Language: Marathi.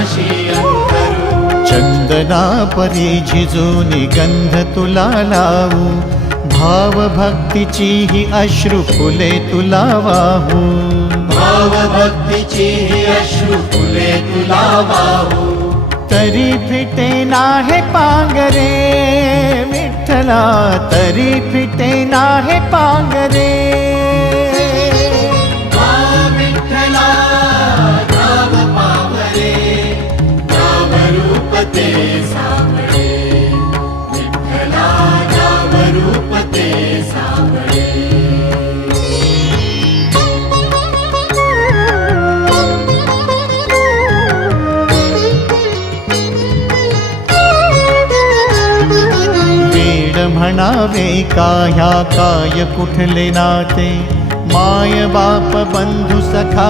पाशी अंतरू। चंदना परी झिजूनी गंध तुला लावू, भाव भक्तीची ही अश्रु फुले तुला वाहू। भाव भक्तीची ही अश्रु फुले तुला वाहू। तरी फिटे नाहे पांगरे विठ्ठला, तरी फिटे नाहे पांगरे। विठ्ठला नाव पावरे, नाव रूप ते सावळे। विठ्ठला नाव रूप ते सावळे। म्हणावे काह्या काय कुठले नाते, माय बाप बंधु सखा